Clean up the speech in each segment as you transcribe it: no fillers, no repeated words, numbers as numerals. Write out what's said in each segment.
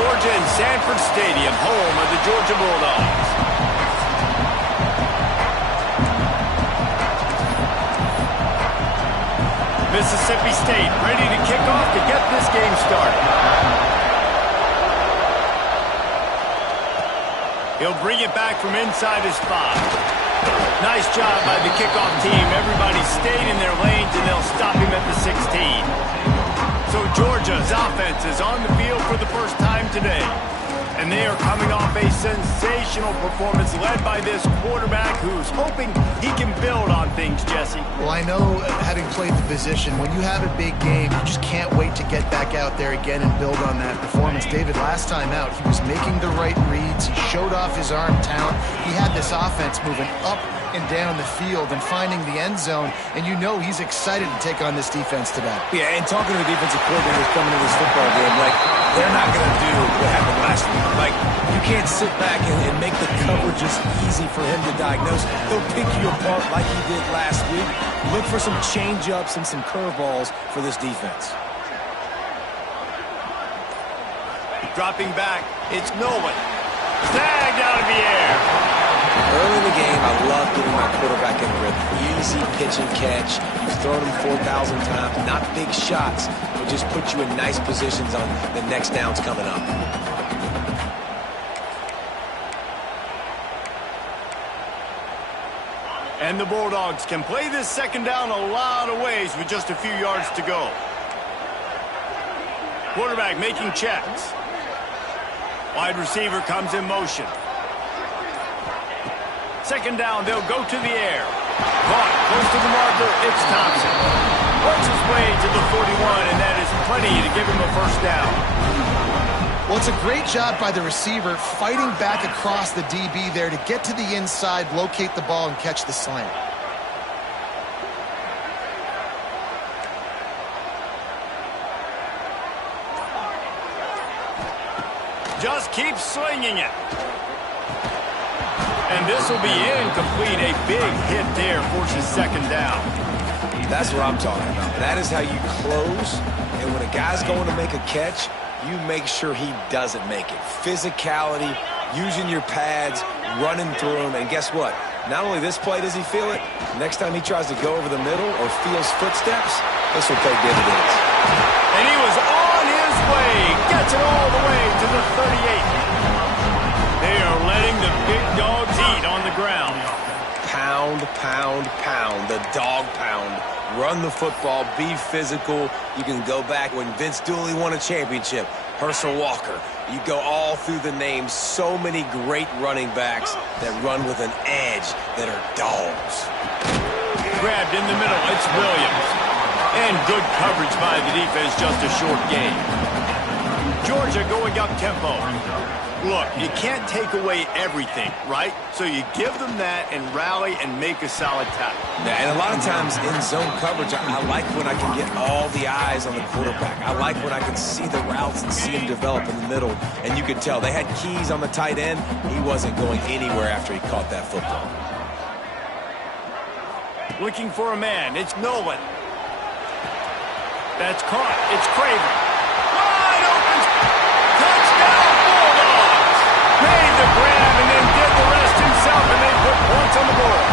Georgia in Sanford Stadium, home of the Georgia Bulldogs. Mississippi State ready to kick off to get this game started. He'll bring it back from inside his 5. Nice job by the kickoff team. Everybody stayed in their lanes, and they'll stop him at the 16. So Georgia's offense is on the field for the first time today. And they are coming off a sensational performance led by this quarterback who's hoping he can build on things, Jesse. Well, I know, having played the position, when you have a big game, you just can't wait to get back out there again and build on that performance. David, last time out, he was making the right reads. He showed off his arm talent. He had this offense moving up and down the field and finding the end zone, and you know he's excited to take on this defense today. Yeah, and talking to the defensive coordinators coming into this football game, like, they're not going to do what happened last week. Like, you can't sit back and make the coverages easy for him to diagnose. He'll pick you apart like he did last week. Look for some change-ups and some curveballs for this defense. Dropping back, it's Nolan. Snagged out of the air. Early in the game, I love getting my quarterback in the rhythm. Easy pitch and catch. You've thrown him 4,000 times. Not big shots, but just put you in nice positions on the next downs coming up. And the Bulldogs can play this second down a lot of ways with just a few yards to go. Quarterback making checks. Wide receiver comes in motion. Second down, they'll go to the air. Caught close to the marker, it's Thompson. Works his way to the 41, and that is plenty to give him a first down. Well, it's a great job by the receiver fighting back across the DB there to get to the inside, locate the ball, and catch the slant. Just keep slinging it. And this will be incomplete. A big hit there forces second down. That's what I'm talking about. That is how you close. And when a guy's going to make a catch, you make sure he doesn't make it. Physicality, using your pads, running through them. And guess what? Not only this play does he feel it, next time he tries to go over the middle or feels footsteps, this will pay dividends. And he was on his way. Gets it all the way to the 38. They are letting the big dogs eat on the ground. Pound, pound, pound. The dog pound. Run the football. Be physical. You can go back when Vince Dooley won a championship. Herschel Walker. You go all through the names. So many great running backs that run with an edge that are dogs. Grabbed in the middle. It's Williams. And good coverage by the defense. Just a short game. Georgia going up tempo. Look, you can't take away everything, right? So you give them that and rally and make a solid tackle. Yeah, and a lot of times in zone coverage, I like when I can get all the eyes on the quarterback. I like when I can see the routes and see him develop in the middle. And you could tell they had keys on the tight end. He wasn't going anywhere after he caught that football. Looking for a man. It's Nolan. That's caught. It's Craven. Wide open. Touchdown, Bulldogs. Made the grab and then did the rest himself, and they put points on the board.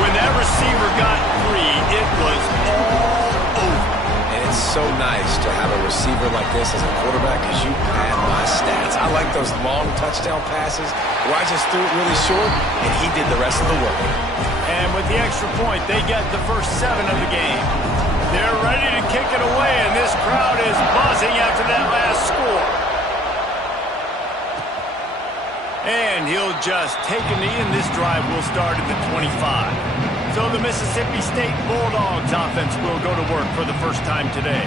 When that receiver got free, it was all over. And it's so nice to have a receiver like this as a quarterback because you pad my stats. I like those long touchdown passes where I just threw it really short, and he did the rest of the work. And with the extra point, they get the first 7 of the game. They're ready to kick it away, and this crowd is buzzing after that last score. And he'll just take a knee, and this drive will start at the 25. So the Mississippi State Bulldogs offense will go to work for the first time today.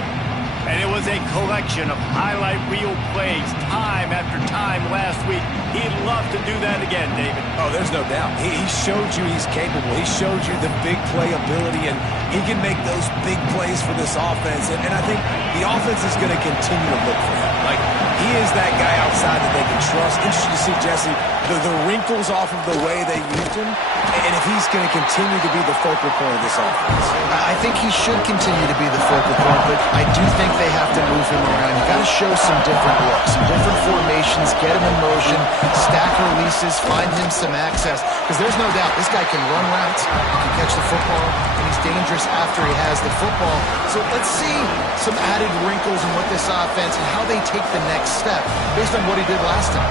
And it was a collection of highlight reel plays time after time last week. He'd love to do that again, David. Oh, there's no doubt. He showed you he's capable. He showed you the big play ability, and he can make those big plays for this offense. And I think the offense is going to continue to look for him. Like, he is that guy outside that they can trust. Interesting to see, Jesse, the wrinkles off of the way they used him, and if he's going to continue to be the focal point of this offense. I think he should continue to be the focal point, but I do think they have to move him around. You got to show some different looks, some different formations, get him in motion, stack releases, find him some access. Because there's no doubt this guy can run routes, he can catch the football, and he's dangerous after he has the football. So let's see some added wrinkles in what this offense and how they take the next step based on what he did last time.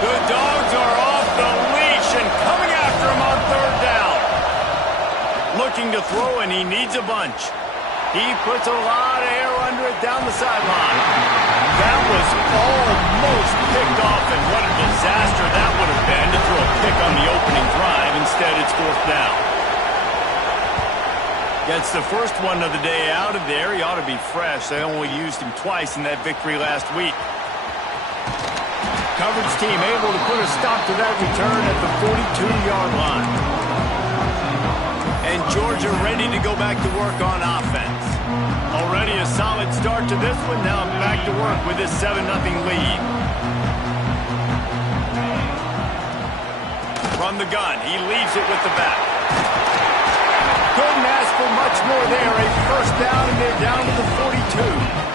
The Dogs are off the leash and coming after him on third down. Looking to throw, and he needs a bunch. He puts a lot of air under it down the sideline. That was almost picked off, and what a disaster that would have been to throw a pick on the opening drive. Instead, it's fourth down. Gets the first one of the day out of there. He ought to be fresh. They only used him twice in that victory last week. Coverage team able to put a stop to that return at the 42-yard line. And Georgia ready to go back to work on offense. Already a solid start to this one. Now back to work with this 7-0 lead. From the gun, he leaves it with the back. Couldn't ask for much more there. A first down, and they're down to the 42.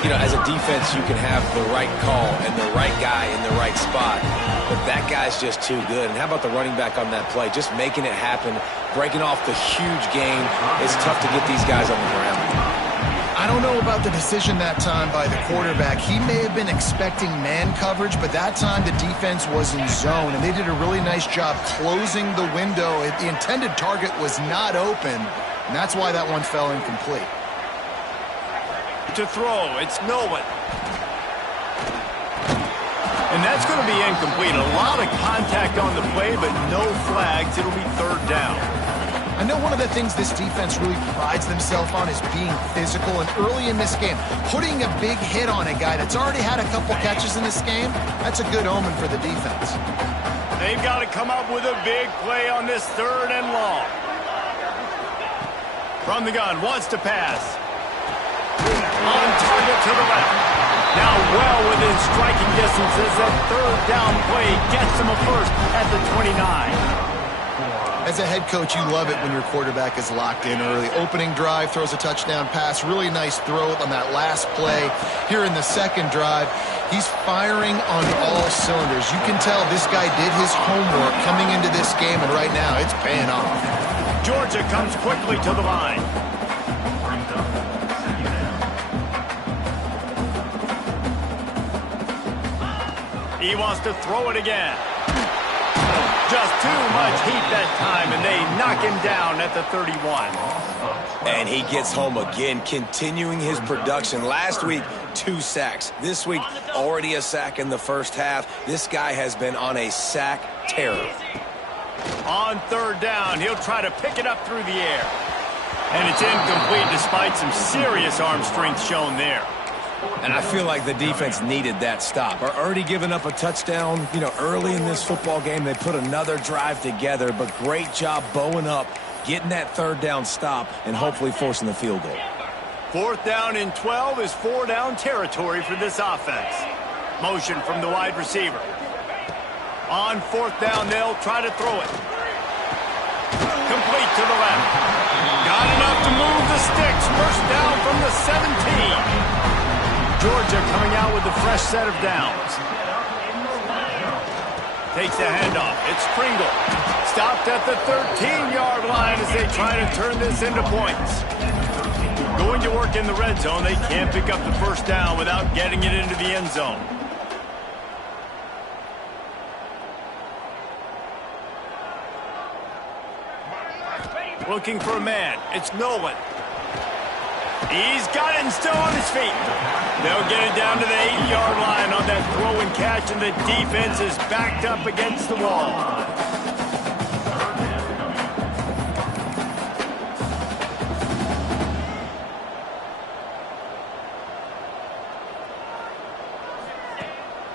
You know, as a defense, you can have the right call and the right guy in the right spot, but that guy's just too good. And how about the running back on that play? Just making it happen, breaking off the huge gain. It's tough to get these guys on the ground. I don't know about the decision that time by the quarterback. He may have been expecting man coverage, but that time the defense was in zone, and they did a really nice job closing the window. The intended target was not open, and that's why that one fell incomplete. To throw, it's Nolan. And that's going to be incomplete. A lot of contact on the play, but no flags. It'll be third down. I know one of the things this defense really prides themselves on is being physical, and early in this game, putting a big hit on a guy that's already had a couple catches in this game, that's a good omen for the defense. They've got to come up with a big play on this third and long. From the gun, wants to pass. On target to the left. Now well within striking distance as that third down play gets him a first at the 29. As a head coach, you love it when your quarterback is locked in early. Opening drive, throws a touchdown pass. Really nice throw on that last play. Here in the second drive, he's firing on all cylinders. You can tell this guy did his homework coming into this game, and right now it's paying off. Georgia comes quickly to the line. He wants to throw it again. Just too much heat that time, and they knock him down at the 31. And he gets home again, continuing his production. Last week, 2 sacks. This week, already a sack in the first half. This guy has been on a sack terror. On third down, he'll try to pick it up through the air. And it's incomplete despite some serious arm strength shown there. And I feel like the defense needed that stop. Are already giving up a touchdown, early in this football game. They put another drive together, but great job bowing up, getting that third down stop, and hopefully forcing the field goal. Fourth down and 12 is 4-down territory for this offense. Motion from the wide receiver. On fourth down, they'll try to throw it. Complete to the left. Got enough to move the sticks. First down from the 17. Georgia coming out with a fresh set of downs. Takes the handoff. It's Pringle. Stopped at the 13-yard line as they try to turn this into points. Going to work in the red zone. They can't pick up the first down without getting it into the end zone. Looking for a man. It's Nolan. He's got it and still on his feet. They'll get it down to the 8-yard line on that throw and catch, and the defense is backed up against the wall.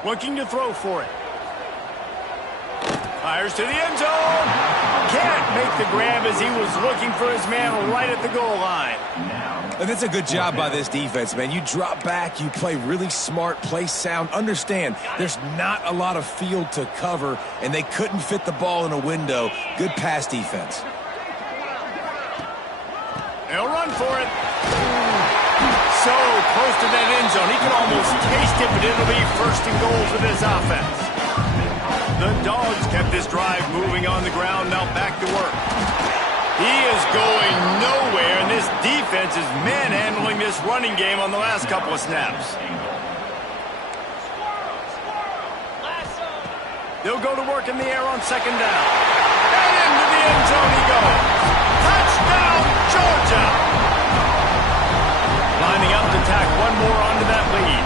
Looking to throw for it. Fires to the end zone. Can't make the grab as he was looking for his man right at the goal line. And that's a good job by this defense, man. You drop back, you play really smart, play sound. Understand, there's not a lot of field to cover, and they couldn't fit the ball in a window. Good pass defense. They'll run for it. So close to that end zone. He can almost taste it, but it'll be first and goal for this offense. The Dogs kept this drive moving on the ground. Now back to work. He is going nowhere, and this defense is manhandling this running game on the last couple of snaps. They'll go to work in the air on second down. And into the end zone he goes. Touchdown, Georgia! Lining up to tack one more onto that lead.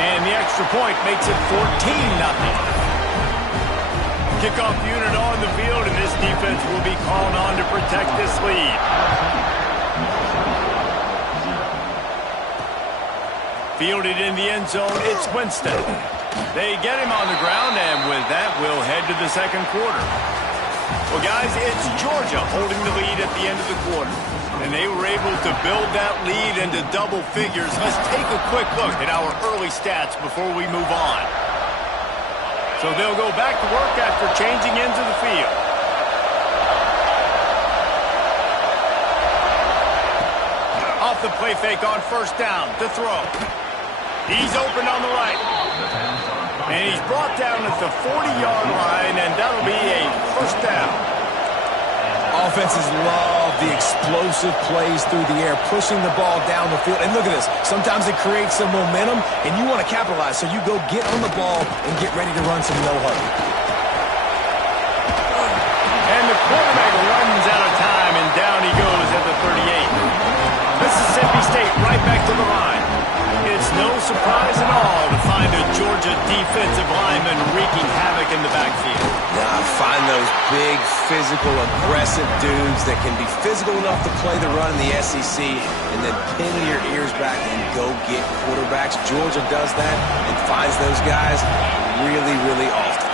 And the extra point makes it 14-0. Kickoff unit on the field, and this defense will be called on to protect this lead. Fielded in the end zone, it's Winston. They get him on the ground, and with that, we'll head to the second quarter. Well, guys, it's Georgia holding the lead at the end of the quarter. And they were able to build that lead into double figures. Let's take a quick look at our early stats before we move on. So they'll go back to work after changing into the field. Off the play fake on first down to throw. He's open on the right. And he's brought down at the 40-yard line, and that'll be a first down. Offenses love the explosive plays through the air, pushing the ball down the field. And look at this. Sometimes it creates some momentum, and you want to capitalize. So you go get on the ball and get ready to run some no-huddle. And the quarterback runs out of time, and down he goes at the 38. Mississippi State right back to the line. It's no surprise at all to find a Georgia defensive lineman wreaking havoc in the backfield. Yeah, find those big, physical, aggressive dudes that can be physical enough to play the run in the SEC and then pin your ears back and go get quarterbacks. Georgia does that and finds those guys really, really often.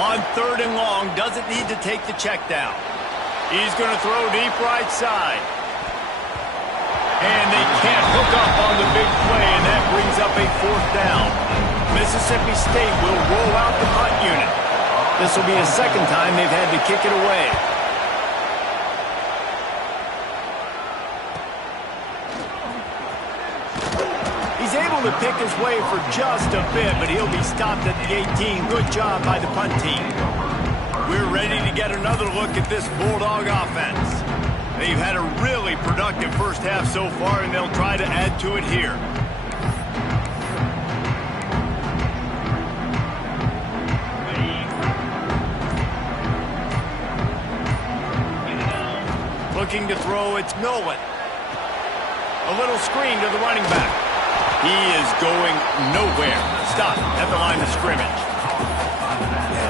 On third and long, doesn't need to take the check down. He's going to throw deep right side. And they can't hook up on the big play, and that brings up a fourth down. Mississippi State will roll out the punt unit. This will be the second time they've had to kick it away. He's able to pick his way for just a bit, but he'll be stopped at the 18. Good job by the punt team. We're ready to get another look at this Bulldog offense. They've had a really productive first half so far, and they'll try to add to it here. Looking to throw, it's Nolan. A little screen to the running back. He is going nowhere. Stop at the line of scrimmage.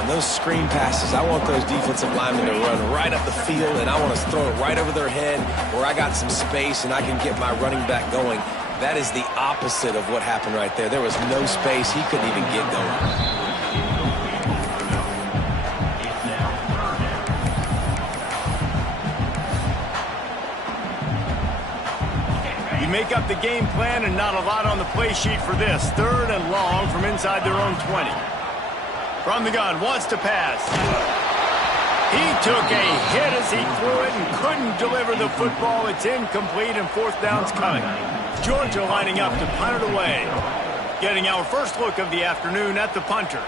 Those screen passes, I want those defensive linemen to run right up the field, and I want to throw it right over their head where I got some space and I can get my running back going. That is the opposite of what happened right there. There was no space. He couldn't even get going. You make up the game plan and not a lot on the play sheet for this. Third and long from inside their own 20. From the gun, wants to pass. He took a hit as he threw it and couldn't deliver the football. It's incomplete, and fourth down's coming. Georgia lining up to punt it away. Getting our first look of the afternoon at the punter.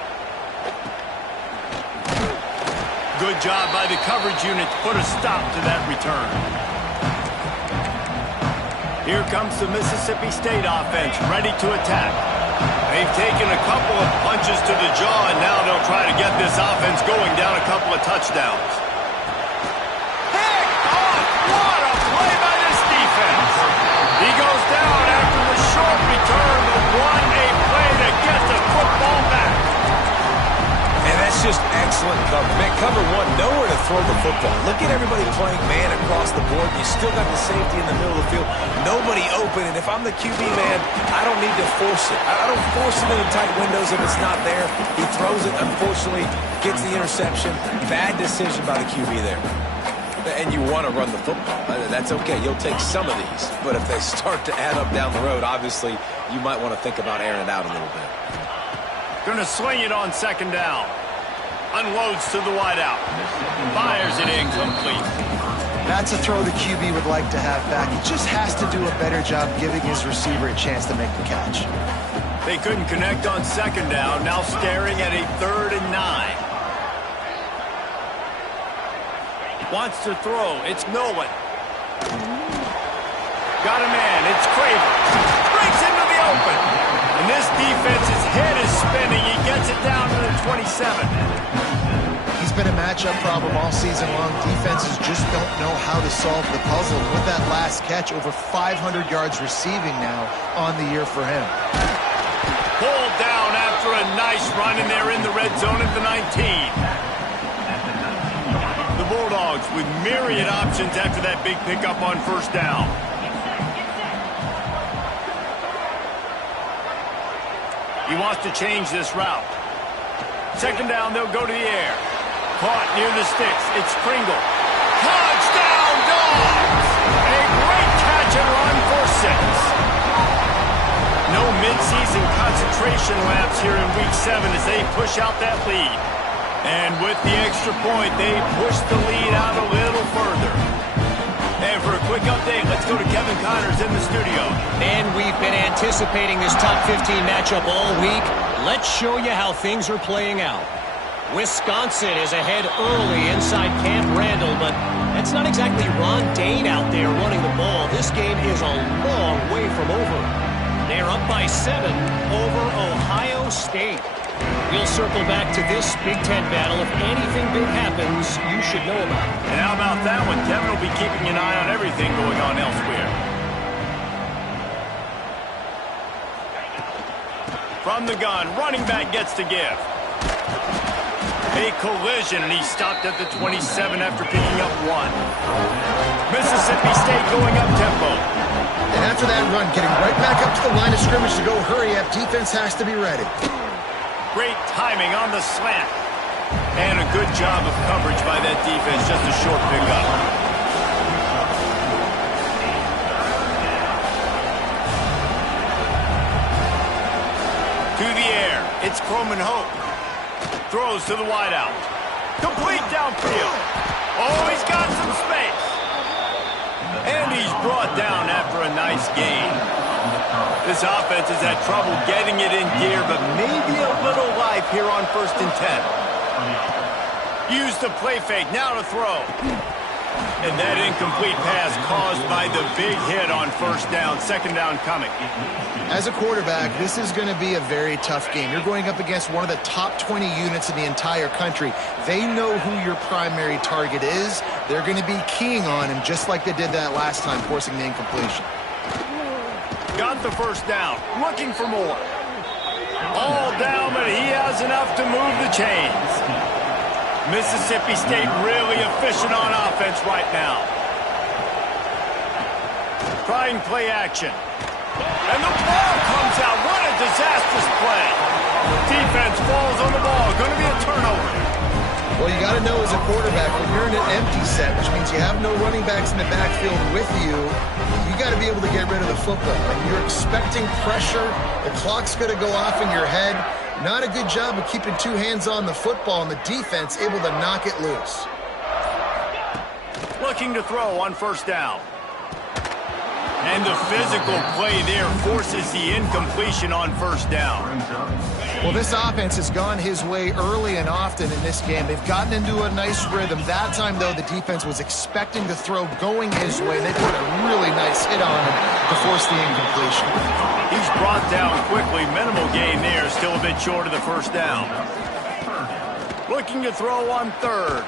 Good job by the coverage unit to put a stop to that return. Here comes the Mississippi State offense, ready to attack. They've taken a couple of punches to the jaw, and now they'll try to get this offense going down a couple of touchdowns. Picked off! What a play by this defense! He goes down after the short return, but what a play to get the football back. And that's just excellent cover. Man, cover one, nowhere to throw the football. Look at everybody playing man across the board. You still got the safety in the middle of the field. Nobody open, and if I'm the QB man, I don't need to force it. I don't force it into tight windows if it's not there. He throws it, unfortunately, gets the interception. Bad decision by the QB there. And you want to run the football. That's okay. You'll take some of these. But if they start to add up down the road, obviously, you might want to think about airing it out a little bit. Gonna swing it on second down. Unloads to the wideout. Fires it incomplete. That's a throw the QB would like to have back. He just has to do a better job giving his receiver a chance to make the catch. They couldn't connect on second down. Now staring at a 3rd and 9. Wants to throw. It's Nolan. Got a man. It's Craver. Breaks into the open. And this defense's head is spinning. He gets it down to the 27. He's been a matchup problem all season long. Defenses just don't know how to solve the puzzle. With that last catch, over 500 yards receiving now on the year for him. Pulled down after a nice run, and they're in the red zone at the 19. The Bulldogs with myriad options after that big pickup on first down. He wants to change this route. Second down, they'll go to the air. Caught near the sticks. It's Pringle. Touchdown, Dogs! A great catch and run for 6. No midseason concentration laps here in Week 7 as they push out that lead. And with the extra point, they push the lead out a little further. And for a quick update, let's go to Kevin Connors in the studio. And we've been anticipating this top 15 matchup all week. Let's show you how things are playing out. Wisconsin is ahead early inside Camp Randall, but that's not exactly Ron Dane out there running the ball. This game is a long way from over. They're up by 7 over Ohio State. We'll circle back to this Big Ten battle. If anything big happens, you should know about it. And how about that one? Kevin will be keeping an eye on everything going on elsewhere. From the gun, running back gets to give. A collision, and he stopped at the 27 after picking up 1. Mississippi State going up tempo. And after that run, getting right back up to the line of scrimmage to go hurry up, defense has to be ready. Great timing on the slant. And a good job of coverage by that defense, just a short pickup. To the air, it's Croman Hope. Throws to the wideout. Complete downfield. Oh, he's got some space. And he's brought down after a nice gain. This offense has had trouble getting it in gear, but maybe a little life here on 1st and 10. Use the play fake, now to throw. And that incomplete pass caused by the big hit on first down. Second down coming. As a quarterback, this is going to be a very tough game. You're going up against one of the top 20 units in the entire country. They know who your primary target is. They're going to be keying on him just like they did that last time, forcing the incompletion. Got the first down. Looking for more. All down, but he has enough to move the chains. Mississippi State really efficient on offense right now. Trying play action. And the ball comes out. What a disastrous play. Defense falls on the ball. Going to be a turnover. Well, you got to know as a quarterback, when you're in an empty set, which means you have no running backs in the backfield with you, you got to be able to get rid of the football. And you're expecting pressure. The clock's going to go off in your head. Not a good job of keeping two hands on the football, and the defense able to knock it loose. Looking to throw on first down. And the physical play there forces the incompletion on first down. Well, this offense has gone his way early and often in this game. They've gotten into a nice rhythm. That time, though, the defense was expecting the throw going his way. They put a really nice hit on him to force the incompletion. He's brought down quickly. Minimal gain there. Still a bit short of the first down. Looking to throw on third.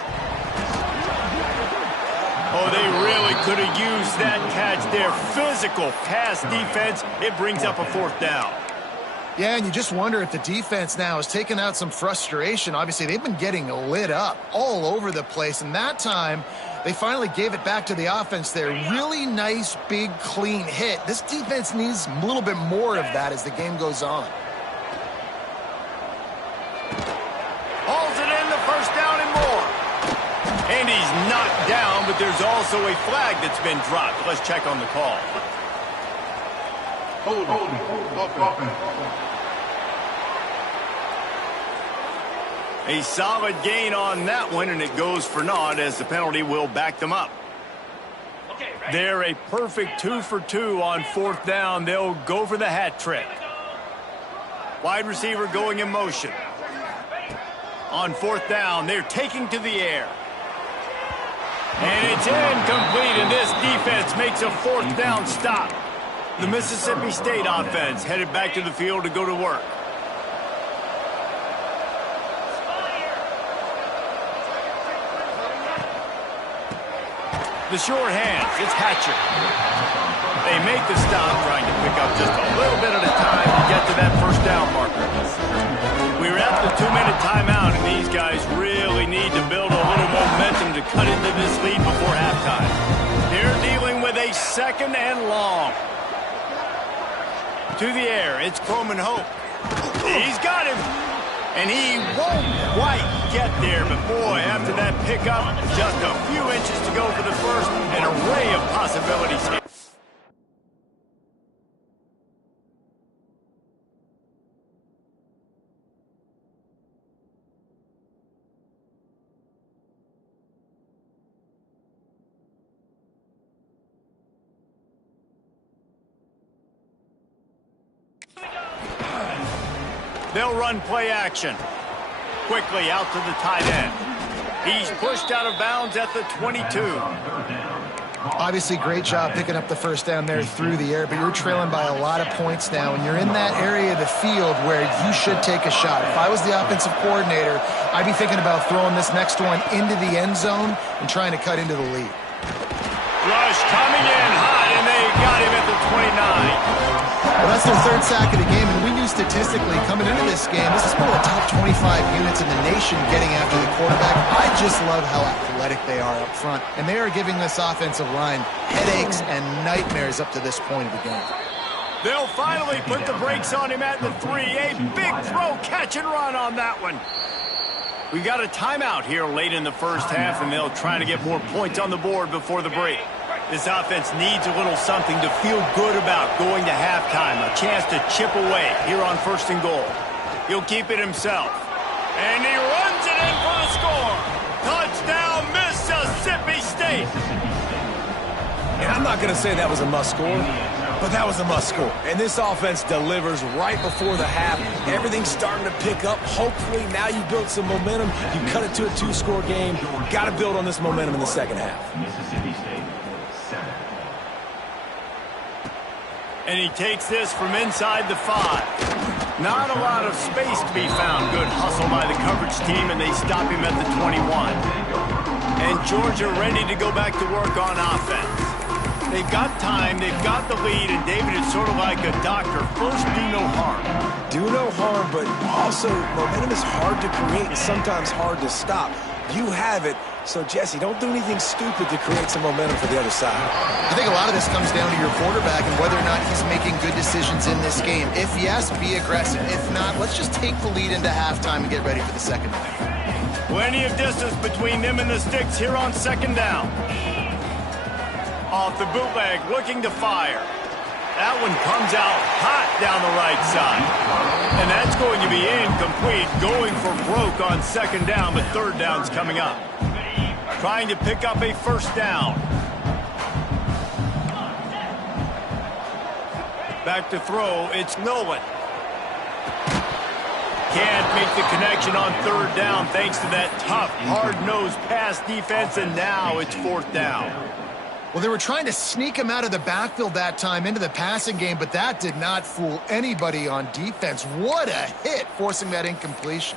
Oh, they really could have used that catch there. Physical pass defense. It brings up a fourth down. Yeah, and you just wonder if the defense now has taken out some frustration. Obviously, they've been getting lit up all over the place, and that time they finally gave it back to the offense there. Really nice, big, clean hit. This defense needs a little bit more of that as the game goes on. Hauls it in, the first down and more. And he's knocked down, but there's also a flag that's been dropped. Let's check on the call. Hold on. A solid gain on that one, and it goes for naught as the penalty will back them up. They're a perfect 2 for 2 on 4th down. They'll go for the hat trick. Wide receiver going in motion. On 4th down, they're taking to the air. And it's incomplete, and this defense makes a 4th down stop. The Mississippi State offense headed back to the field to go to work. The short hands, it's Hatcher. They make the stop, trying to pick up just a little bit at a time to get to that 1st down marker. We're at the 2-minute timeout, and these guys really need to build a little momentum to cut into this lead before halftime. They're dealing with a 2nd and long. To the air, it's Coleman Hope. He's got him. And he won't quite get there, but boy, after that pickup, just a few inches to go for the first, an array of possibilities here. They'll run play action. Quickly out to the tight end. He's pushed out of bounds at the 22. Obviously, great job picking up the 1st down there through the air, but you're trailing by a lot of points now, and you're in that area of the field where you should take a shot. If I was the offensive coordinator, I'd be thinking about throwing this next one into the end zone and trying to cut into the lead. Rush coming in hot, and they got him at the 29. Well, that's their 3rd sack of the game, and we knew statistically coming into this game, this is one of the top 25 units in the nation getting after the quarterback. I just love how athletic they are up front, and they are giving this offensive line headaches and nightmares up to this point of the game. They'll finally put the brakes on him at the 3. A big throw, catch and run on that one. We've got a timeout here late in the 1st half, and they'll try to get more points on the board before the break. This offense needs a little something to feel good about going to halftime. A chance to chip away here on 1st and goal. He'll keep it himself. And he runs it in for the score. Touchdown, Mississippi State. And I'm not going to say that was a must-score, but that was a must-score. And this offense delivers right before the half. Everything's starting to pick up. Hopefully, now you build some momentum. You cut it to a 2-score game. Got to build on this momentum in the 2nd half. Mississippi State, 7. And he takes this from inside the 5. Not a lot of space to be found. Good hustle by the coverage team, and they stop him at the 21. And Georgia ready to go back to work on offense. They've got time, they've got the lead, and David is sort of like a doctor. First, do no harm. Do no harm, but also momentum is hard to create and sometimes hard to stop. You have it, so Jesse, don't do anything stupid to create some momentum for the other side. I think a lot of this comes down to your quarterback and whether or not he's making good decisions in this game. If yes, be aggressive. If not, let's just take the lead into halftime and get ready for the 2nd half. Plenty of distance between them and the sticks here on 2nd down. Off the bootleg, looking to fire. That one comes out hot down the right side. And that's going to be incomplete, going for broke on 2nd down, but 3rd down's coming up. Trying to pick up a 1st down. Back to throw, it's Nolan. Can't make the connection on 3rd down thanks to that tough, hard-nosed pass defense, and now it's 4th down. Well, they were trying to sneak him out of the backfield that time into the passing game, but that did not fool anybody on defense. What a hit, forcing that incompletion.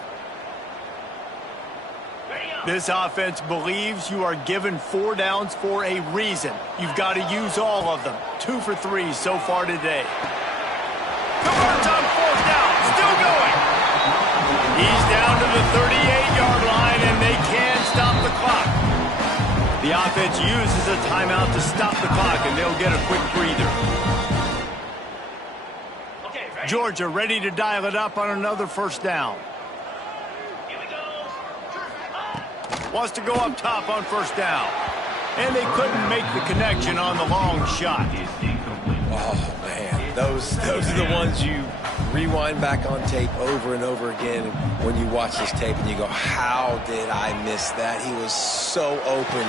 This offense believes you are given 4 downs for a reason. You've got to use all of them. 2 for 3 so far today. Converts on 4th down, still going. He's down to the 38-yard line, and they can stop the clock. The offense uses a timeout to stop the clock, and they'll get a quick breather. Georgia ready to dial it up on another 1st down. Wants to go up top on 1st down. And they couldn't make the connection on the long shot. Oh, man. Those are the ones you rewind back on tape over and over again when you watch this tape and you go, how did I miss that? He was so open.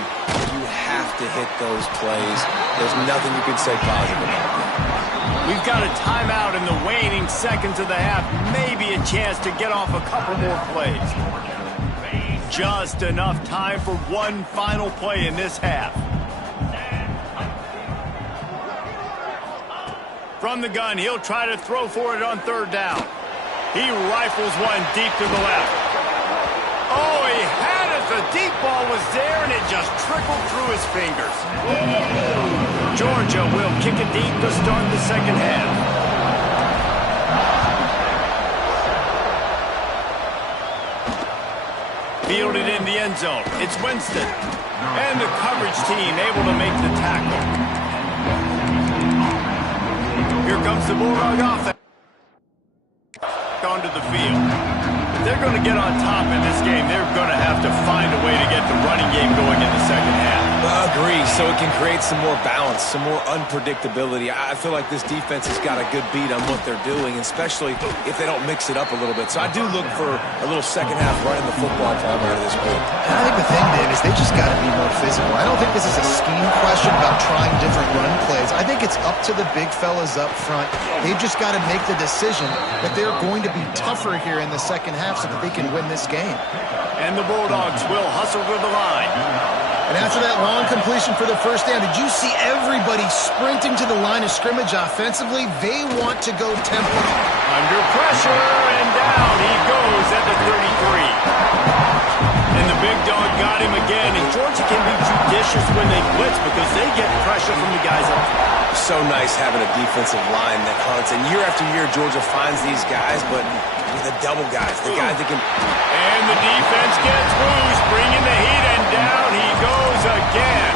You have to hit those plays. There's nothing you can say positive about that. We've got a timeout in the waning seconds of the half. Maybe a chance to get off a couple more plays. Just enough time for one final play in this half. From the gun, he'll try to throw for it on third down. He rifles one deep to the left. Oh, he had it. The deep ball was there, and it just trickled through his fingers. Georgia will kick it deep to start the second half. Fielded in the end zone. It's Winston. And the coverage team able to make the tackle. Here comes the Bulldog offense. Onto the field. If they're going to get on top in this game, they're going to have to find a way to get the running game going in the second half. Agree, so it can create some more balance, some more unpredictability. I feel like this defense has got a good beat on what they're doing, especially if they don't mix it up a little bit. So I do look for a little second half running the football time out of this group. And I think the thing, Dave, is they just got to be more physical. I don't think this is a scheme question about trying different run plays. I think it's up to the big fellas up front. They've just got to make the decision that they're going to be tougher here in the second half so that they can win this game. And the Bulldogs will hustle to the line. And after that long completion for the first down, did you see everybody sprinting to the line of scrimmage offensively? They want to go tempo. Under pressure, and down he goes at the 33. And the big dog got him again. And Georgia can be judicious when they blitz because they get pressure from the guys up front. So nice having a defensive line that hunts. And year after year, Georgia finds these guys, but the double guys, the guys that can... And the defense gets loose, bringing the heat, and down he goes again.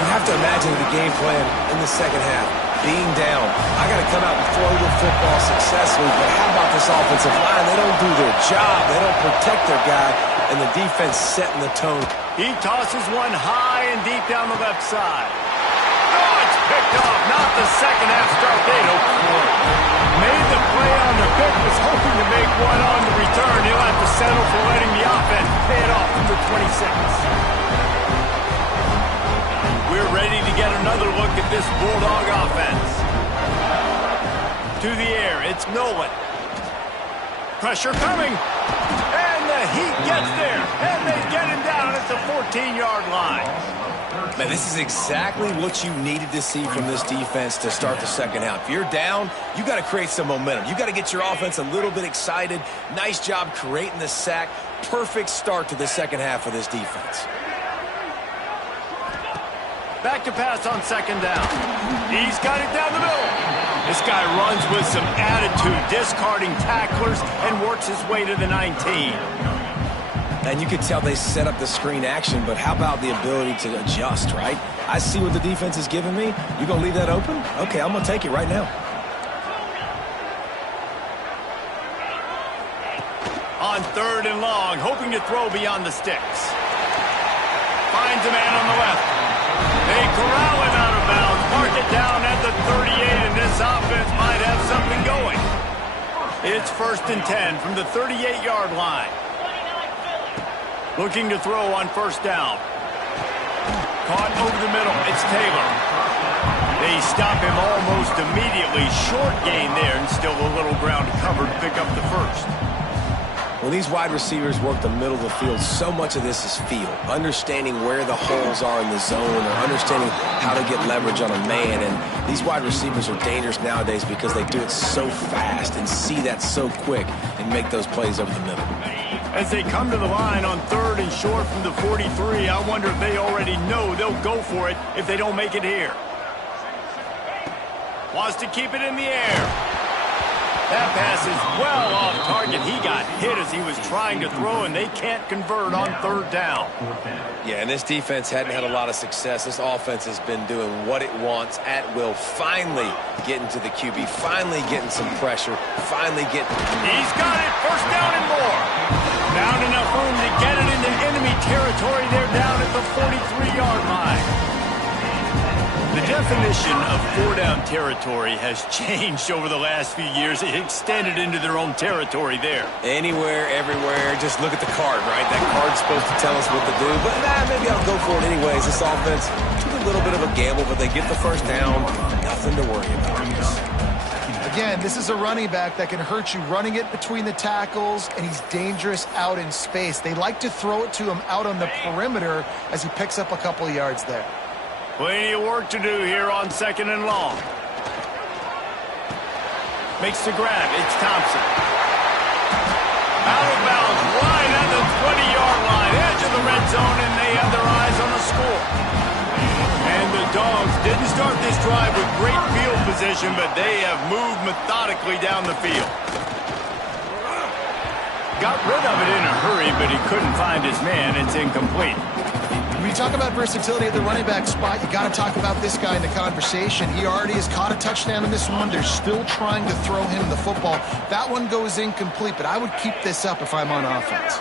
You have to imagine the game plan in the second half. Being down, I got to come out and throw the football successfully, but how about this offensive line? They don't do their job. They don't protect their guy, and the defense setting the tone. He tosses one high and deep down the left side. Oh, it's picked off. Not the second half start they hoped for. Made the play on the pick, was hoping to make one on the return. He'll have to settle for letting the offense pay it off through the 26. We're ready to get another look at this Bulldog offense. To the air, it's Nolan. Pressure coming. And the Heat gets there. And they get him down at the 14-yard line. Man, this is exactly what you needed to see from this defense to start the second half. If you're down, you got to create some momentum. You got to get your offense a little bit excited. Nice job creating the sack. Perfect start to the second half of this defense. Back to pass on second down. He's got it down the middle. This guy runs with some attitude, discarding tacklers, and works his way to the 19. And you could tell they set up the screen action, but how about the ability to adjust, right? I see what the defense is giving me. You going to leave that open? Okay, I'm going to take it right now. On third and long, hoping to throw beyond the sticks. Finds a man on the left. They corral him out of bounds, mark it down at the 38, and this offense might have something going. It's 1st and 10 from the 38-yard line. Looking to throw on first down. Caught over the middle. It's Taylor. They stop him almost immediately. Short gain there, and still a little ground to cover to pick up the first. When these wide receivers work the middle of the field, so much of this is feel. Understanding where the holes are in the zone or understanding how to get leverage on a man. And these wide receivers are dangerous nowadays because they do it so fast and see that so quick and make those plays over the middle. As they come to the line on third and short from the 43, I wonder if they already know they'll go for it if they don't make it here. Wants to keep it in the air. That pass is well off target. He got hit as he was trying to throw, and they can't convert on third down. Yeah, and this defense hadn't had a lot of success. This offense has been doing what it wants at will. Finally getting to the QB. Finally getting some pressure. Finally getting... He's got it. First down and more. Found enough room to get it into enemy territory. They're down at the 43-yard line. The definition of four-down territory has changed over the last few years. It extended into their own territory there. Anywhere, everywhere, just look at the card, right? That card's supposed to tell us what to do, but maybe I'll go for it anyways. This offense took a little bit of a gamble, but they get the first down. Nothing to worry about. Again, this is a running back that can hurt you running it between the tackles, and he's dangerous out in space. They like to throw it to him out on the perimeter as he picks up a couple of yards there. Plenty of work to do here on 2nd and long. Makes the grab. It's Thompson. Out of bounds, right at the 20-yard line, edge of the red zone, and they have their eyes on the score. And the Dogs didn't start this drive with great field position, but they have moved methodically down the field. Got rid of it in a hurry, but he couldn't find his man. It's incomplete. When you talk about versatility at the running back spot, you got to talk about this guy in the conversation. He already has caught a touchdown in this one. They're still trying to throw him the football. That one goes incomplete, but I would keep this up if I'm on offense.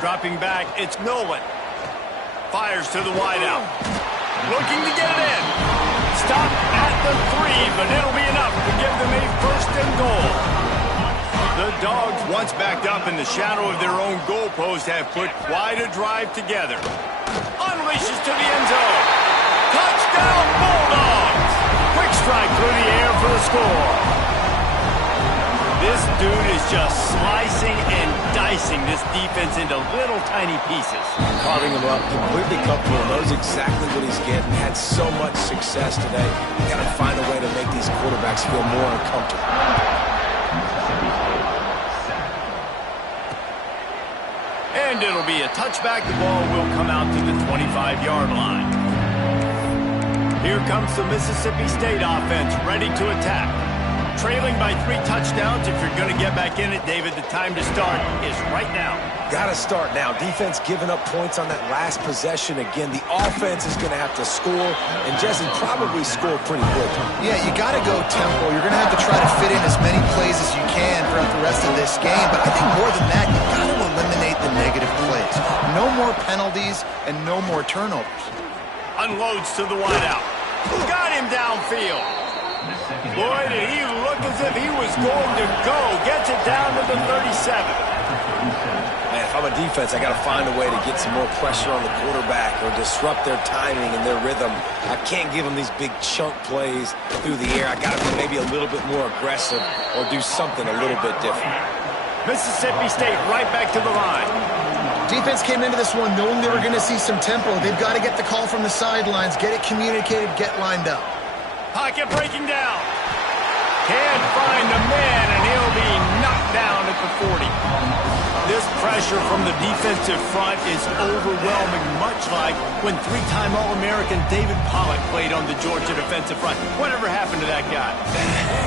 Dropping back, it's Nolan. Fires to the wideout. Looking to get it in. Stop at the 3, but it'll be enough to give them a 1st and goal. The Dogs, once backed up in the shadow of their own goalpost, have put quite a drive together. Unleashes to the end zone. Touchdown, Bulldogs! Quick strike through the air for the score. This dude is just slicing and dicing this defense into little tiny pieces. Carving him up, completely comfortable, knows exactly what he's getting, had so much success today. You got to find a way to make these quarterbacks feel more uncomfortable. And it'll be a touchback. The ball will come out to the 25-yard line. Here comes the Mississippi State offense, ready to attack. Trailing by 3 touchdowns. If you're going to get back in it, David, the time to start is right now. Got to start now. Defense giving up points on that last possession. Again, the offense is going to have to score, and Jesse probably score pretty quick. Yeah, you got to go tempo. You're going to have to try to fit in as many plays as you can throughout the rest of this game. But I think more than that, you got to eliminate the negative plays. No more penalties and no more turnovers. Unloads to the wideout. Got him downfield. Boy, did he look as if he was going to go. Gets it down to the 37. Man, if I'm a defense, I got to find a way to get some more pressure on the quarterback or disrupt their timing and their rhythm. I can't give them these big chunk plays through the air. I got to be maybe a little bit more aggressive or do something a little bit different. Mississippi State right back to the line. Defense came into this one knowing they were going to see some tempo. They've got to get the call from the sidelines, get it communicated, get lined up. Pocket breaking down. Can't find the man, and he'll be knocked down at the 40. This pressure from the defensive front is overwhelming, much like when 3-time All-American David Pollock played on the Georgia defensive front. Whatever happened to that guy?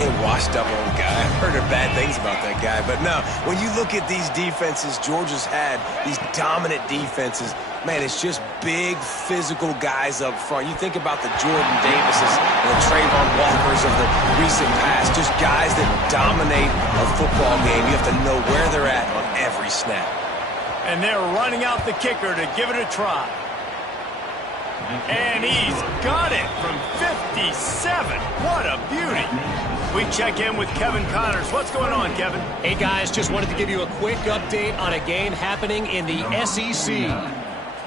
A washed-up old guy. I've heard bad things about that guy. But no, when you look at these defenses Georgia's had, these dominant defenses, man, it's just big, physical guys up front. You think about the Jordan Davises and the Trayvon Walkers of the recent past, just guys that dominate a football game. You have to know where they're at on every snap. And they're running out the kicker to give it a try. And he's got it from 57. What a beauty. We check in with Kevin Connors. What's going on, Kevin? Hey, guys, just wanted to give you a quick update on a game happening in the SEC.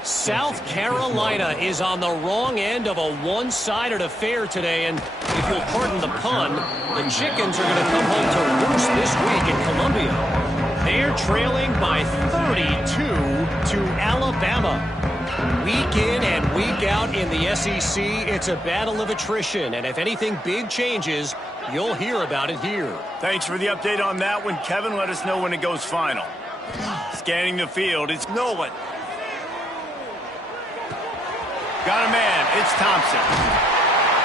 South Carolina is on the wrong end of a one-sided affair today, and if you'll pardon the pun, the Chickens are going to come home to roost this week in Columbia. They're trailing by 32 to Alabama. Week in and week out in the SEC, it's a battle of attrition, and if anything big changes, you'll hear about it here. Thanks for the update on that one, Kevin. Let us know when it goes final. Scanning the field, it's Nolan. Got a man, it's Thompson.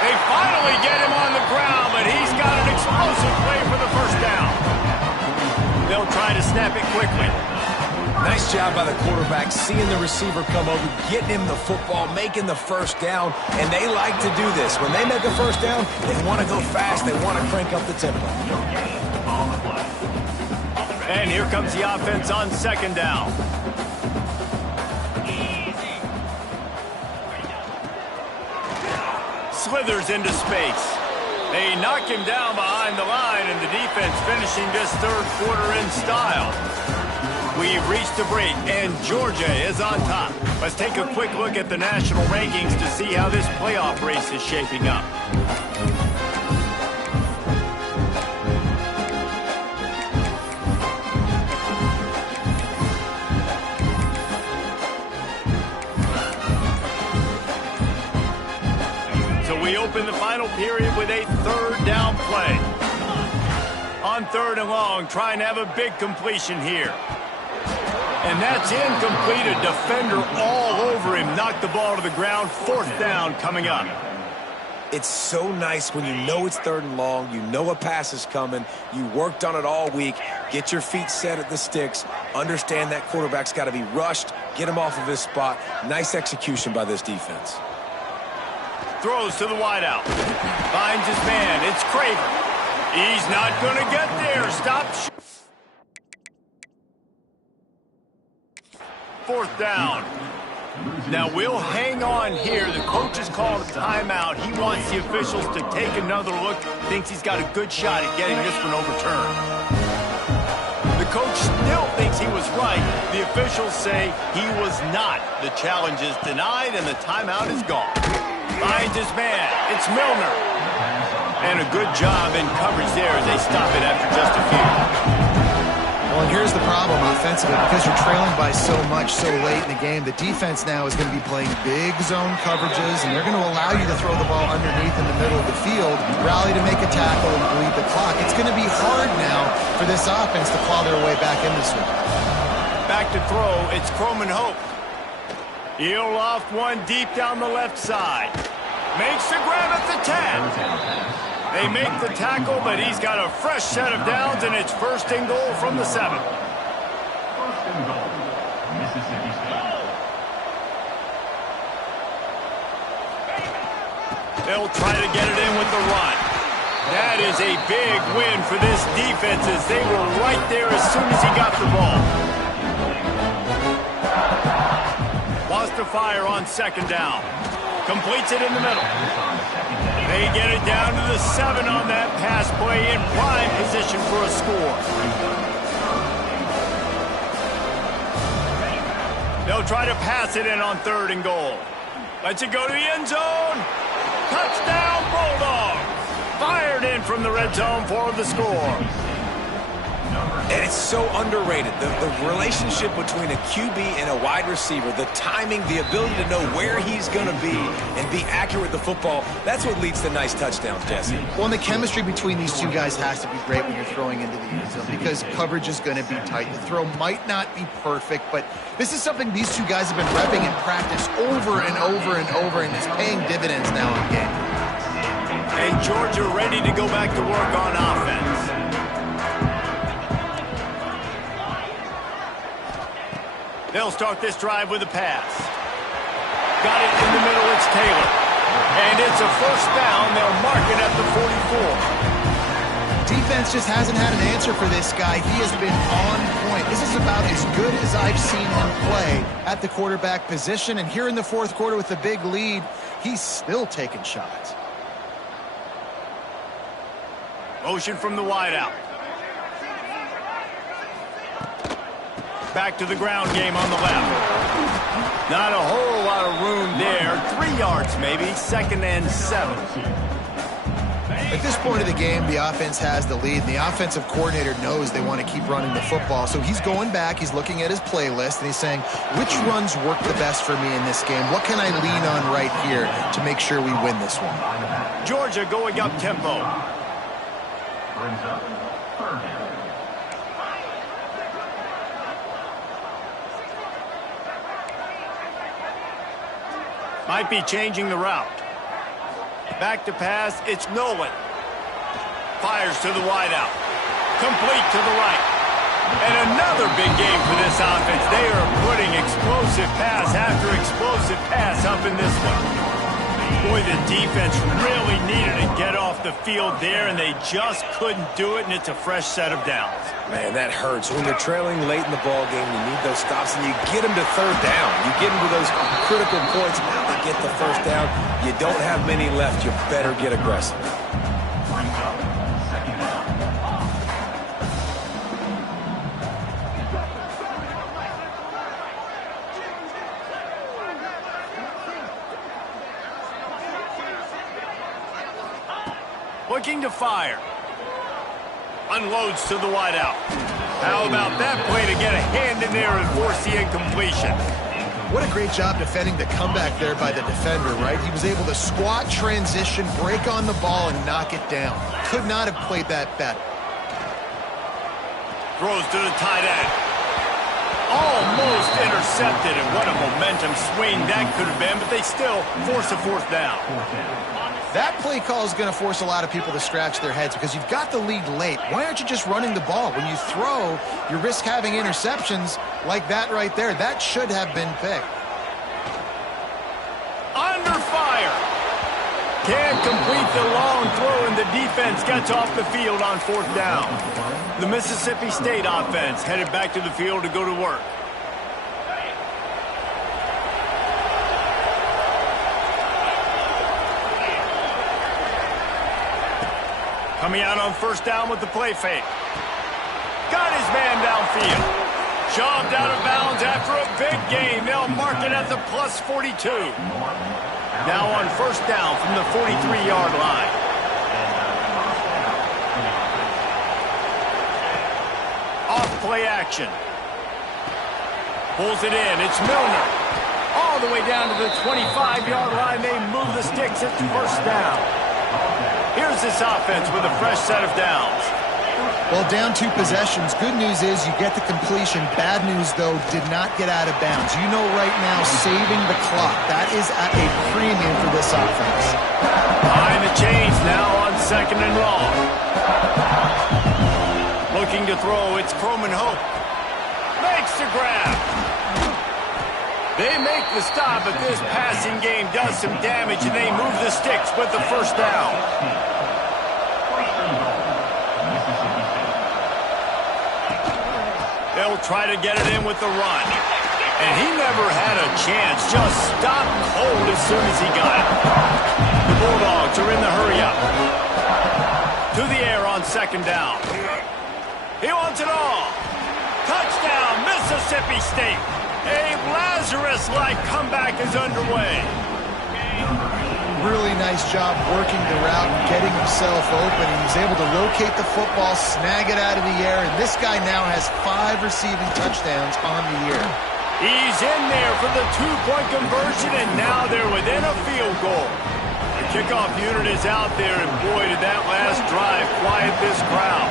They finally get him on the ground, but he's got an explosive play for the first down. They'll try to snap it quickly. Nice job by the quarterback, seeing the receiver come over, getting him the football, making the first down, and they like to do this. When they make a first down, they want to go fast, they want to crank up the tempo. And here comes the offense on second down. Slithers into space. They knock him down behind the line, and the defense finishing this third quarter in style. We've reached a break, and Georgia is on top. Let's take a quick look at the national rankings to see how this playoff race is shaping up. We open the final period with a third down play. On third and long, trying to have a big completion here. And that's incomplete. A defender all over him. Knocked the ball to the ground. Fourth down coming up. It's so nice when you know it's third and long, you know a pass is coming, you worked on it all week, get your feet set at the sticks, understand that quarterback's got to be rushed, get him off of his spot. Nice execution by this defense. Throws to the wideout. Finds his man. It's Craver. He's not going to get there. Stop. Fourth down. Now we'll hang on here. The coach has called a timeout. He wants the officials to take another look. Thinks he's got a good shot at getting this one overturned. The coach still thinks he was right. The officials say he was not. The challenge is denied and the timeout is gone. Finds his man. It's Milner. And a good job in coverage there as they stop it after just a few. Well, and here's the problem offensively. Because you're trailing by so much so late in the game, the defense now is going to be playing big zone coverages, and they're going to allow you to throw the ball underneath in the middle of the field, rally to make a tackle, and bleed the clock. It's going to be hard now for this offense to claw their way back in this one. Back to throw. It's Croman Hope. He'll loft one deep down the left side. Makes the grab at the 10. They make the tackle, but he's got a fresh set of downs, and it's first and goal from the 7. First and goal, Mississippi State. They'll try to get it in with the run. That is a big win for this defense as they were right there as soon as he got the ball. Lost to fire on second down. Completes it in the middle. They get it down to the 7 on that pass play in prime position for a score. They'll try to pass it in on third and goal. Lets it go to the end zone. Touchdown Bulldogs. Fired in from the red zone for the score. And it's so underrated. The relationship between a QB and a wide receiver, the timing, the ability to know where he's going to be and be accurate with the football, that's what leads to nice touchdowns, Jesse. Well, and the chemistry between these two guys has to be great when you're throwing into the end zone because coverage is going to be tight. The throw might not be perfect, but this is something these two guys have been repping in practice over and over and over, and it's paying dividends now in game. And Georgia ready to go back to work on offense. They'll start this drive with a pass. Got it in the middle, it's Taylor. And it's a first down, they'll mark it at the 44. Defense just hasn't had an answer for this guy. He has been on point. This is about as good as I've seen him play at the quarterback position. And here in the fourth quarter with the big lead, he's still taking shots. Motion from the wideout. Back to the ground game on the left. Not a whole lot of room there. 3 yards maybe. Second and 7. At this point of the game, the offense has the lead. And the offensive coordinator knows they want to keep running the football. So he's going back. He's looking at his playlist, and he's saying, which runs work the best for me in this game? What can I lean on right here to make sure we win this one? Georgia going up tempo. Brings up third down. Might be changing the route. Back to pass, it's Nolan. Fires to the wideout. Complete to the right. And another big game for this offense. They are putting explosive pass after explosive pass up in this one. Boy, the defense really needed to get off the field there, and they just couldn't do it, and it's a fresh set of downs. Man, that hurts. When you're trailing late in the ball game, you need those stops, and you get them to third down. You get them to those critical points. Now they get the first down. You don't have many left. You better get aggressive. Brings up second down. Looking to fire. Unloads to the wideout. How about that play to get a hand in there and force the incompletion? What a great job defending the comeback there by the defender, right? He was able to squat, transition, break on the ball, and knock it down. Could not have played that better. Throws to the tight end. Almost intercepted, and what a momentum swing that could have been, but they still force a fourth down. That play call is going to force a lot of people to scratch their heads because you've got the lead late. Why aren't you just running the ball? When you throw, you risk having interceptions like that right there. That should have been picked. Under fire. Can't complete the long throw, and the defense gets off the field on fourth down. The Mississippi State offense headed back to the field to go to work. Coming out on first down with the play fake. Got his man downfield. Shoved out of bounds after a big gain. They'll mark it at the plus 42. Now on first down from the 43-yard line. Off play action. Pulls it in. It's Milner. All the way down to the 25-yard line. They move the sticks at first down. Here's this offense with a fresh set of downs. Well, down 2 possessions. Good news is you get the completion. Bad news, though, did not get out of bounds. You know right now, saving the clock. That is at a premium for this offense. Behind the chains now on second and long. Looking to throw, it's Croman Hope. Makes the grab. They make the stop, but this passing game does some damage, and they move the sticks with the first down. They'll try to get it in with the run. And he never had a chance. Just stopped cold as soon as he got it. The Bulldogs are in the hurry-up. To the air on second down. He wants it all. Touchdown, Mississippi State. A Lazarus-like comeback is underway. Really nice job working the route and getting himself open. He was able to locate the football, snag it out of the air, and this guy now has 5 receiving touchdowns on the year. He's in there for the 2-point conversion, and now they're within a field goal. The kickoff unit is out there, and boy, did that last drive quiet this crowd.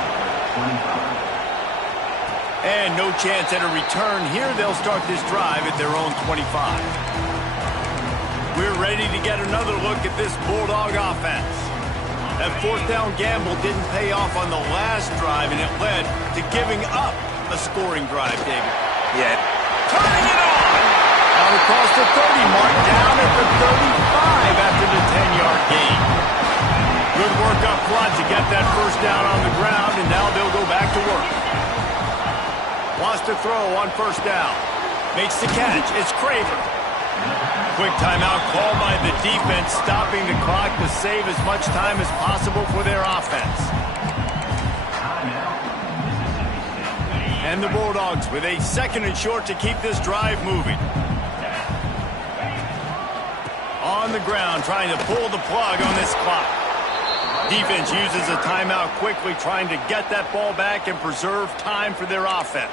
And no chance at a return here. They'll start this drive at their own 25. We're ready to get another look at this Bulldog offense. That fourth down gamble didn't pay off on the last drive, and it led to giving up a scoring drive, David. Yeah. Turning it on! Out across the 30 mark, down at the 35 after the 10-yard gain. Good work up front to get that first down on the ground, and now they'll go back to work. Wants to throw on first down. Makes the catch. It's Craver. Quick timeout called by the defense, stopping the clock to save as much time as possible for their offense. And the Bulldogs with a second and short to keep this drive moving. On the ground, trying to pull the plug on this clock. Defense uses a timeout quickly, trying to get that ball back and preserve time for their offense.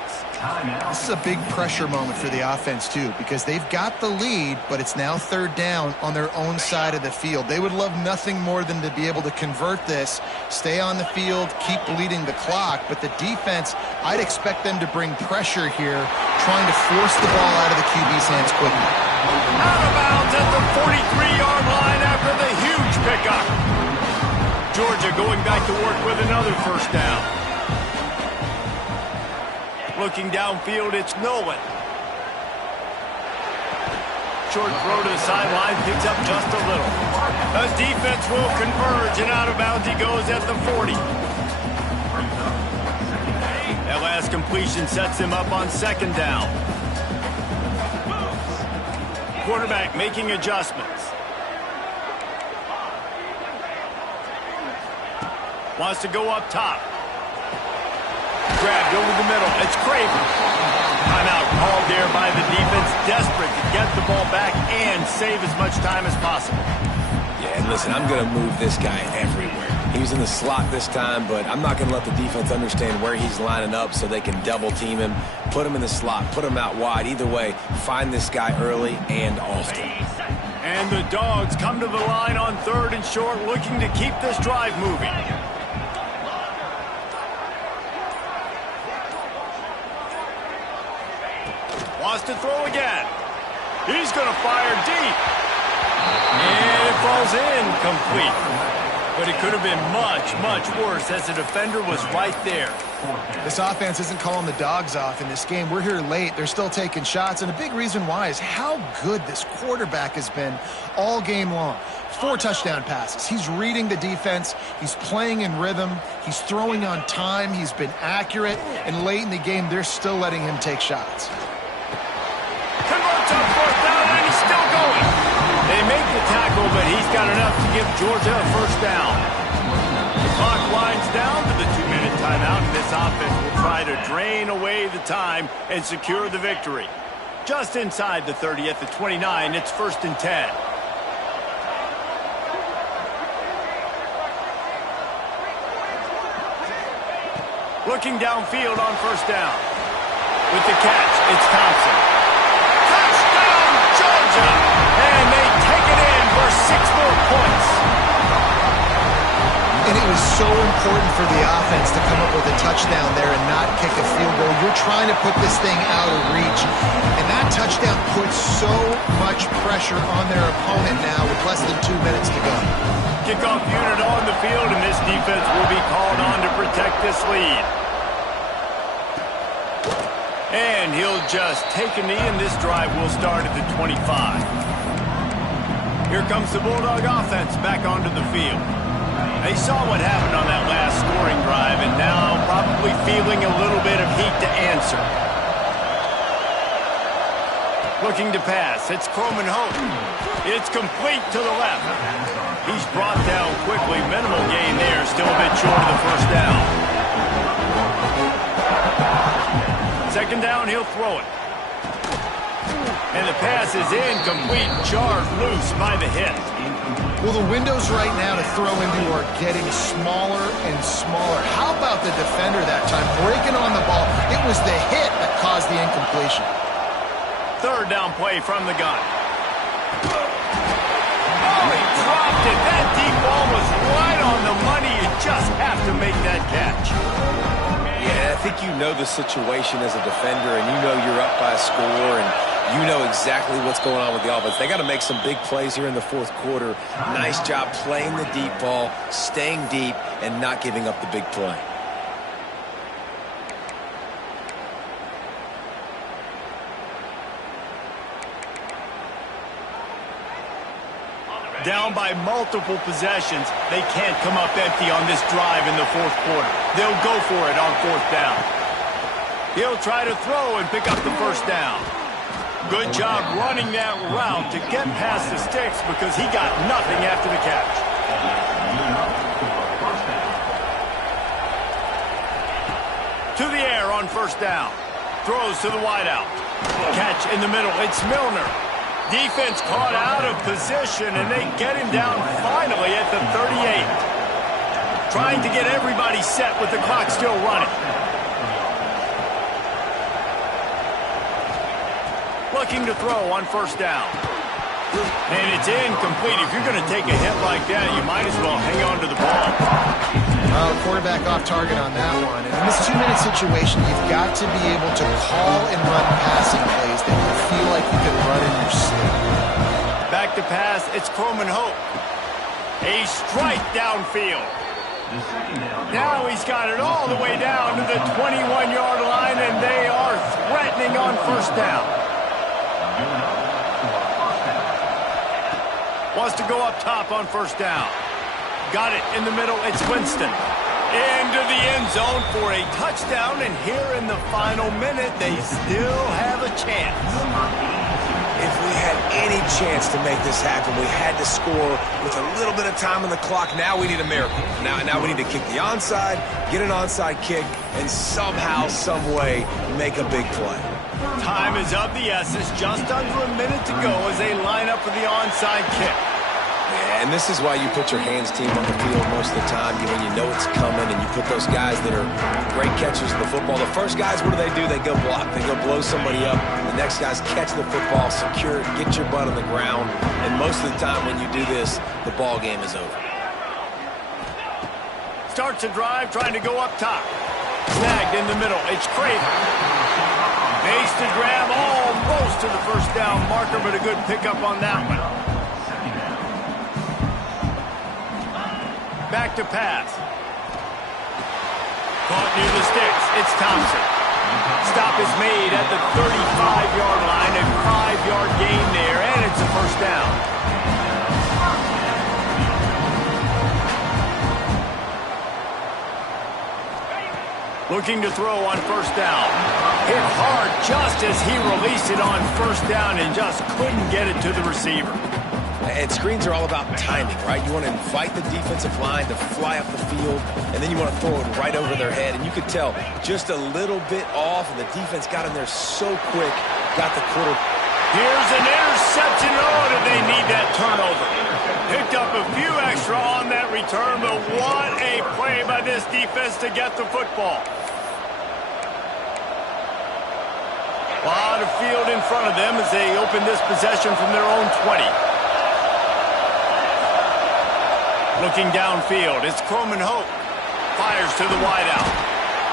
This is a big pressure moment for the offense, too, because they've got the lead, but it's now third down on their own side of the field. They would love nothing more than to be able to convert this, stay on the field, keep bleeding the clock. But the defense, I'd expect them to bring pressure here, trying to force the ball out of the QB's hands quickly. Out of bounds at the 43-yard line after the huge pickup. Georgia going back to work with another first down. Looking downfield, it's Nolan. short throw to the sideline, picks up just a little. The defense will converge, and out of bounds he goes at the 40. That last completion sets him up on second down. Quarterback making adjustments. Wants to go up top. Grabbed over the middle. It's Craven. Timeout called there by the defense. Desperate to get the ball back and save as much time as possible. Yeah, and listen, I'm going to move this guy everywhere. He was in the slot this time, but I'm not going to let the defense understand where he's lining up so they can double team him, put him in the slot, put him out wide. Either way, find this guy early and often. And the Dogs come to the line on 3rd and short, looking to keep this drive moving. Wants to throw again. He's going to fire deep. And it falls incomplete. But it could have been much, much worse as the defender was right there. This offense isn't calling the Dogs off in this game. We're here late. They're still taking shots. And a big reason why is how good this quarterback has been all game long. 4 touchdown passes. He's reading the defense. He's playing in rhythm. He's throwing on time. He's been accurate. And late in the game, they're still letting him take shots. Converts on 4th down, and he's still going. They make the tackle, but he's got enough to give Georgia a first down. The clock winds down to the 2-minute timeout, and this offense will try to drain away the time and secure the victory. Just inside the 30 at the 29, it's 1st and 10. Looking downfield on 1st down. With the catch, it's Thompson. Touchdown, Georgia! And they take it in for 6 more points. And it was so important for the offense to come up with a touchdown there and not kick a field goal. You're trying to put this thing out of reach. And that touchdown puts so much pressure on their opponent now with less than 2 minutes to go. Kickoff unit on the field, and this defense will be called on to protect this lead. And he'll just take a knee, and this drive will start at the 25. Here comes the Bulldog offense back onto the field. They saw what happened on that last scoring drive, and now probably feeling a little bit of heat to answer. Looking to pass. It's Coleman Hope. It's complete to the left. He's brought down quickly. Minimal gain there. Still a bit short of the first down. Second down, he'll throw it. And the pass is incomplete. Jarred loose by the hit. Well, the windows right now to throw into are getting smaller and smaller. How about the defender that time breaking on the ball? It was the hit that caused the incompletion. 3rd down play from the gun. Oh, he dropped it. That deep ball was right on the money. You just have to make that catch. Yeah, I think you know the situation as a defender, and you know you're up by a score, and you know exactly what's going on with the offense. They got to make some big plays here in the 4th quarter. Nice job playing the deep ball, staying deep, and not giving up the big play. Down by multiple possessions, they can't come up empty on this drive in the 4th quarter. They'll go for it on 4th down. He'll try to throw and pick up the first down. Good job running that route to get past the sticks because he got nothing after the catch. To the air on 1st down. Throws to the wideout. Catch in the middle. It's Milner. Defense caught out of position, and they get him down finally at the 38. Trying to get everybody set with the clock still running. Looking to throw on 1st down. And it's incomplete. If you're going to take a hit like that, you might as well hang on to the ball. Quarterback off target on that one. And in this 2-minute situation, you've got to be able to call and run passing plays that you feel like you can run in your sleep. Back to pass, it's Coleman Hope. A strike downfield. Now he's got it all the way down to the 21-yard line, and they are threatening on 1st down. Wants to go up top on first down. Got it in the middle. It's Winston. Into the end zone for a touchdown, and here in the final minute, they still have a chance. If we had any chance to make this happen, we had to score with a little bit of time on the clock. Now we need a miracle. Now we need to kick the onside, get an onside kick, and somehow, some way, make a big play. Time is of the essence. Just under a minute to go as they line up for the onside kick. Yeah, and this is why you put your hands team on the field most of the time when you know it's coming, and you put those guys that are great catchers of the football. The first guys, what do? They go block. They go blow somebody up. The next guys catch the football, secure it, get your butt on the ground. And most of the time when you do this, the ball game is over. Starts a drive, trying to go up top. Snagged in the middle. It's Craven. Base to grab almost to the first down marker, but a good pickup on that one. Back to pass. Caught near the sticks. It's Thompson. Stop is made at the 35-yard line. A 5-yard gain there, and it's a first down. Looking to throw on first down. Hit hard just as he released it on first down and just couldn't get it to the receiver. And screens are all about timing, right? You want to invite the defensive line to fly up the field, and then you want to throw it right over their head. And you could tell just a little bit off, and the defense got in there so quick, got the quarter. Here's an interception. Oh, did they need that turnover? Picked up a few extra on that return, but what a play by this defense to get the football. A lot of field in front of them as they open this possession from their own 20. Looking downfield, it's Croman Hope. Fires to the wideout.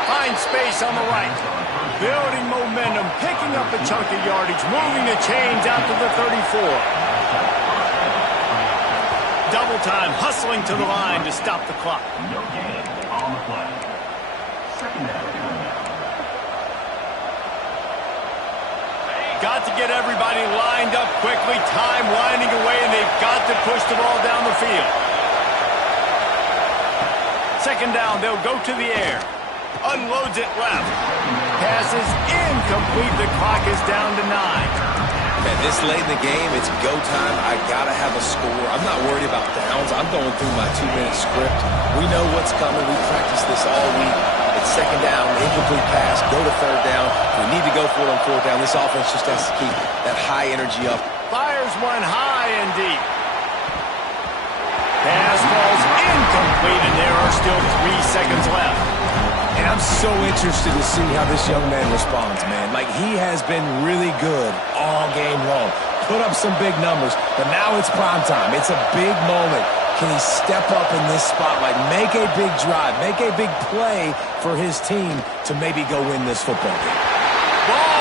Finds space on the right. Building momentum, picking up a chunk of yardage, moving the chains out to the 34. Double time, hustling to the line to stop the clock. No gain on the play. Second down. Got to get everybody lined up quickly. Time winding away, and they've got to push the ball down the field. Second down, they'll go to the air. Unloads it left. Pass is incomplete. The clock is down to 9. Man, this late in the game, it's go time. I got to have a score. I'm not worried about downs. I'm going through my 2-minute script. We know what's coming. We practiced this all week. It's second down, incomplete pass, go to third down. We need to go for it on fourth down. This offense just has to keep that high energy up. Fires one high and deep. Pass falls incomplete, and there are still 3 seconds left. And I'm so interested to see how this young man responds, man. Like, he has been really good all game long. Put up some big numbers, but now it's prime time. It's a big moment. Can he step up in this spotlight, make a big drive, make a big play for his team to maybe go win this football game? Ball